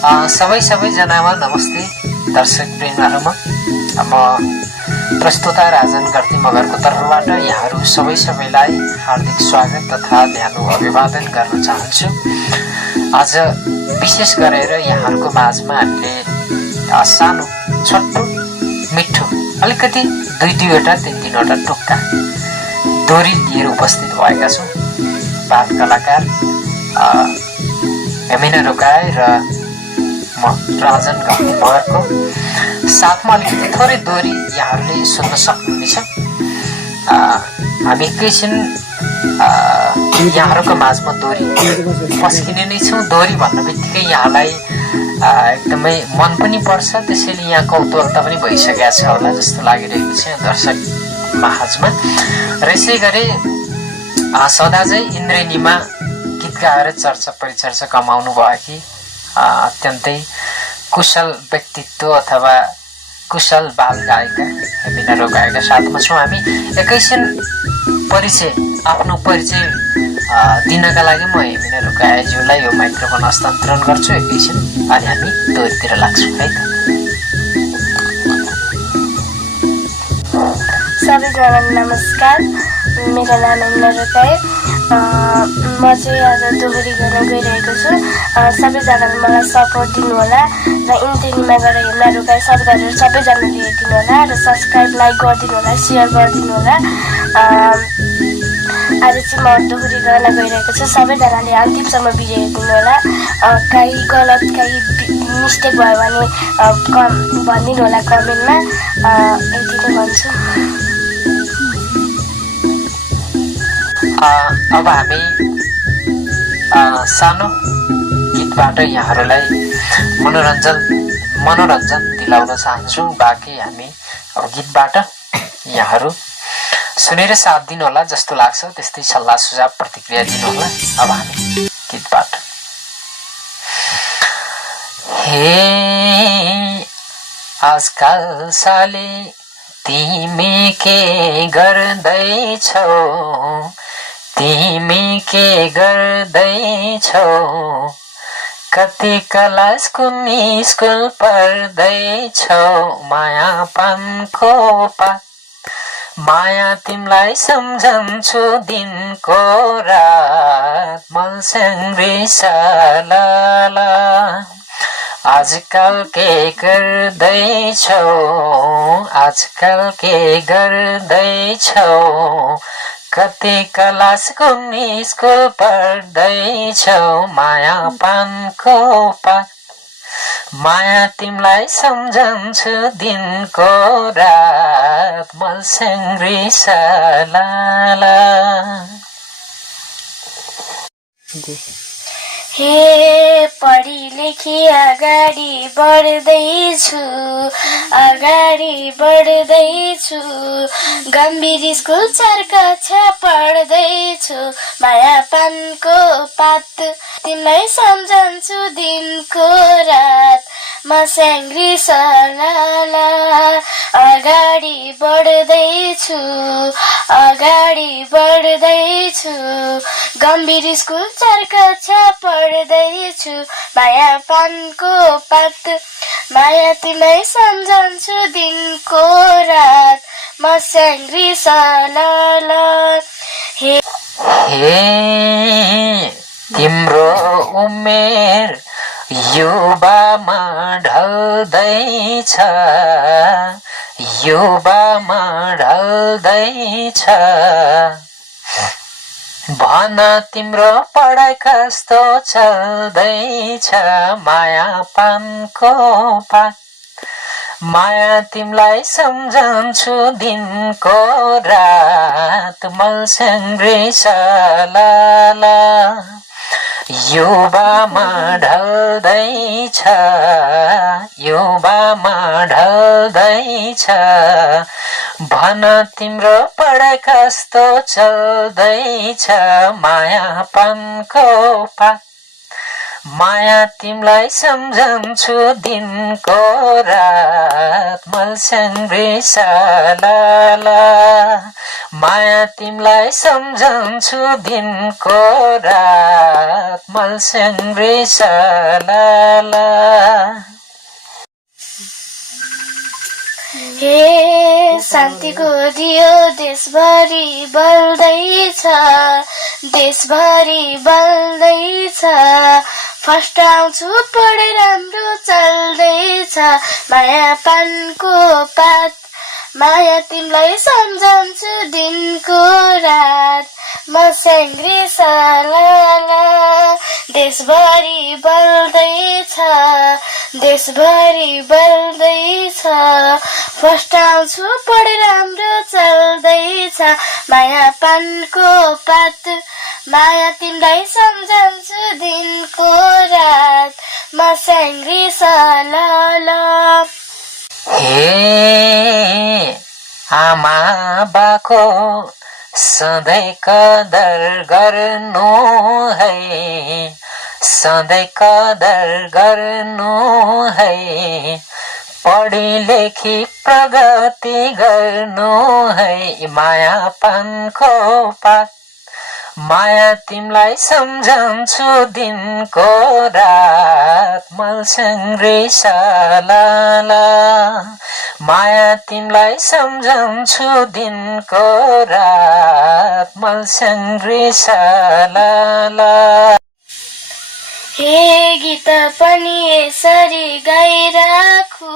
सबैजनामा नमस्ते दर्शक प्रेमीहरूमा म प्रस्तुता राजन गर्ती मगरको तर्फबाट यहाँहरू सबैलाई हार्दिक स्वागत तथा न्यानो अभिवादन गर्न चाहन्छु। आज विशेष गरेर यहाँहरूको माझमा हामीले सानो छोटो मिठो अलिकति दुईवटा तीनवटा टुक्का दोहोरी लिएर उपस्थित भएका छौँ। बाल कलाकार हेमिना रोकाए र म राजन गर्ती मगरको साथमा अलिकति थोरै दोहोरी यहाँहरूले सुन्न सक्नुहुनेछ। हामी एकैछिन यहाँहरूको माझमा दोहोरी पस्किने नै छौँ। दोहोरी भन्ने बित्तिकै यहाँलाई एकदमै मन पनि पर्छ, त्यसैले यहाँ कौतूहलता पनि भइसकेको छ होला जस्तो लागिरहेको छ दर्शक माझमा। र यसै गरी सदा चाहिँ इन्द्रेणीमा गीत गाएर चर्चा परिचर्चा कमाउनु भएकी अत्यन्तै कुशल व्यक्तित्व अथवा कुशल बाल गायिका हेमिना रोकाएका साथमा छौँ हामी। एकैछिन आफ्नो परिचय दिनका लागि म हेमिना रोकाएज्यूलाई यो माइक्रोफोन हस्तान्तरण गर्छु एकैछिन, अनि हामी दोहोरीतिर लाग्छौँ है त। सबैजनालाई नमस्कार, मेरो नाम हेमिना रोकाए। म चाहिँ आज दोहोरी गर्न गइरहेको छु। सबैजनाले मलाई सपोर्ट दिनुहोला र इन्टरनेटमा गएर हेमिना रोकाए सर्च गरेर सबैजनाले हेरिदिनु होला र सब्सक्राइब लाइक गरिदिनु होला, सेयर गरिदिनु होला। आज चाहिँ म दोहोरी गर्न गइरहेको छु। सबैजनाले अन्तिमसम्म भिडियो हेरिदिनु होला। कहीँ गलत कहीँ मिस्टेक भयो भने भनिदिनु होला कमेन्टमा। यति नै भन्छु। अब हामी सानो गीतबाट यहाँहरूलाई मनोरञ्जन दिलाउन चाहन्छौँ। बाँकी हामी अब गीतबाट यहाँहरू सुनेर साथ दिनुहोला जस्तो लाग्छ, त्यस्तै सल्लाह सुझाव प्रतिक्रिया दिनुहोला। अब हामी गीतबाट हे आजकल साले तिमी के गर्दैछौ, तिमी के गर्दैछौ, कति क्लास कुन स्कुल पढ्दैछौ, मायापनको पात माया तिमलाई सम्झन्छु दिनको रात, मलसँगै सालाला आजकल के गर्दैछौ, आजकल के गर्दैछौ, कति क्लास कुन स्कुल पढ्दैछौ, माया पानको पात माया तिमलाई सम्झन्छु दिनको रात, मलसँगै सालाला। हे पढी लेखी अगाडि बढ्दैछु, गम्भीर स्कुल 4 कक्षा पढ्दैछु, माया पानको पात तिमीलाई सम्झन्छु दिनको रात, म स्याङ्ग्री सलाला अगाडि बढ्दैछु, गम्भीर स्कुल 4 कक्षा पढ्दैछु, माया पानको पात माया तिमीलाई सम्झन्छु दिनको रात, म स्याङ्ग्री सलाला। हे तिम्रो उमेर युवामा ढल्दैछ, भन तिम्रो पढाइ कस्तो चल्दैछ, माया पानको पात माया तिमलाई सम्झन्छु दिनको रात, मलसँगै सालाला युवामा ढल्दैछ, भन तिम्रो पढाइ कस्तो चल्दैछ, माया पानको पात माया तिमलाई सम्झन्छु दिनको रात मलसँगै सालाला माया तिमलाई सम्झन्छु दिनको रात मलसँगै सालाला हे शान्तिको दियो देशभरि बल्दैछ देशभरि बल्दैछ फर्स्ट आउँछु पढे राम्रो चल्दैछ माया पानको पात माया तिमीलाई सम्झन्छु दिनको रात म सेङ्ग्री सालाला देशभरि बल्दैछ देशभरि बल्दैछ फर्स्ट आउँछु पढे राम्रो चल्दैछ माया पानको पात माया तिमीलाई सम्झन्छु दिनको रात म सेङ्ग्री सालाला हे आमा बाको सधैँ कदर गर्नु है सधैँ कदर गर्नु है पढी लेखी प्रगति गर्नु है माया पानको पात माया तिमलाई सम्झन्छु दिनको रात मलसँगै सालाला माया तिमलाई सम्झन्छु दिनको रात मलसँगै सालाला हे गीत पनि यसरी गाइराखु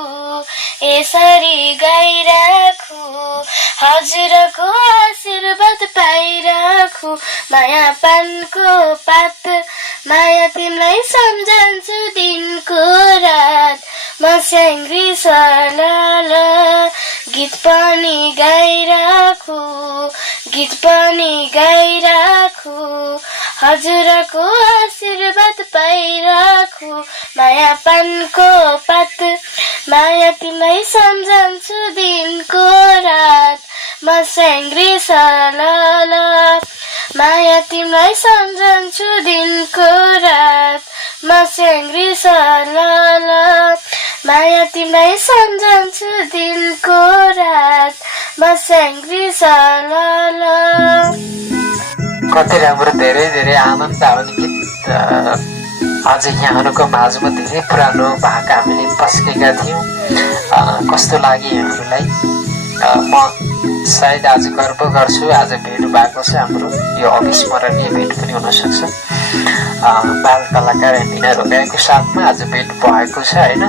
हजुरको आशीर्वाद पाइराखु माया पानको पात माया तिमीलाई सम्झन्छु दिनको रात म सेङ्ग्री सालाला गीत पनि गाइराखु हजुरको आशीर्वाद पाइराखु माया पानको पात माया तिमीलाई सम्झन्छु दिनको रात म सेङ्ग्री सालाला माया तिमीलाई सम्झन्छु दिनको रात म सेङ्ग्री सालाला माया तिमीलाई सम्झन्छु दिनको रात म सेङ्ग्री सालाला कति राम्रो धेरै धेरै आनन्द आउने गीत अझ यहाँहरूको माझमा धेरै पुरानो भाग हामीले पस्केका थियौँ कस्तो लाग्यो यहाँहरूलाई म सायद आज गर्व गर्छु आज भेट भएको छ हाम्रो यो अविस्मरणीय भेट पनि हुनसक्छ बाल कलाकार मिना रोकाएको साथमा आज भेट भएको छ होइन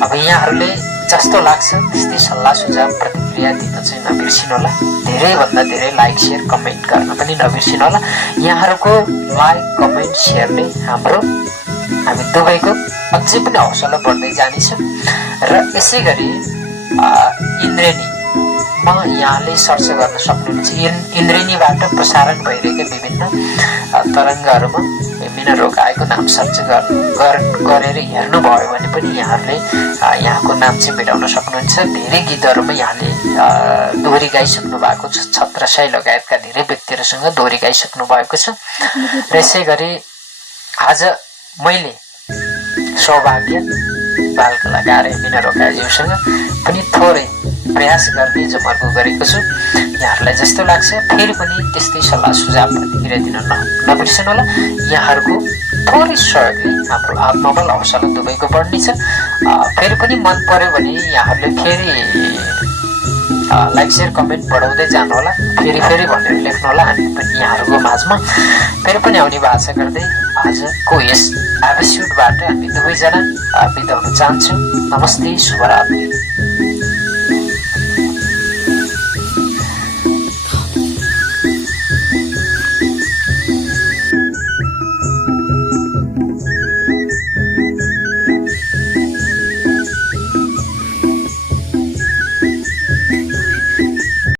अब यहाँहरूले जस्तो लाग्छ त्यस्तै सल्लाह सुझाव प्रतिक्रिया दिन चाहिँ नबिर्सिनु होला धेरैभन्दा धेरै लाइक सेयर कमेन्ट गर्न पनि नबिर्सिनु होला यहाँहरूको लाइक कमेन्ट सेयरले हामी दुवैको अझै पनि हौसला बढ्दै जानेछ र यसै गरी इन्द्रेणीमा यहाँले सर्च गर्न सक्नुहुन्छ इन्द्रेणीबाट प्रसारण भइरहेका विभिन्न तरङ्गहरूमा मिना रोकाएको नाम सर्च गरेर हेर्नुभयो भने पनि यहाँहरूले यहाँको नाम चाहिँ भेटाउन सक्नुहुन्छ धेरै गीतहरूमा यहाँले दोहोरी गाइसक्नु भएको छ छत्रसाई लगायतका धेरै व्यक्तिहरूसँग दोहोरी गाइसक्नु भएको छ र यसै गरी आज मैले सौभाग्य बाल कलाकार मिना रोकाज्यूसँग पनि थोरै प्रयास गर्ने जमर्को गरेको छु यहाँहरूलाई जस्तो लाग्छ फेरि पनि त्यस्तै सल्लाह सुझाव प्रतिक्रिया दिन नबिर्सनु होला यहाँहरूको थोरै सहयोगले हाम्रो आत्मबल हौसला दुवैको बढ्नेछ फेरि पनि मन पर्यो भने यहाँहरूले फेरि लाइक सेयर कमेन्ट बढाउँदै जानु होला फेरि भनेर लेख्नु होला हामी पनि यहाँहरूको माझमा फेरि पनि आउने बाचा गर्दै आजको यस एपिसोडबाट हामी दुवैजना बिदा हुन चाहन्छौँ नमस्ते शुभरात्रि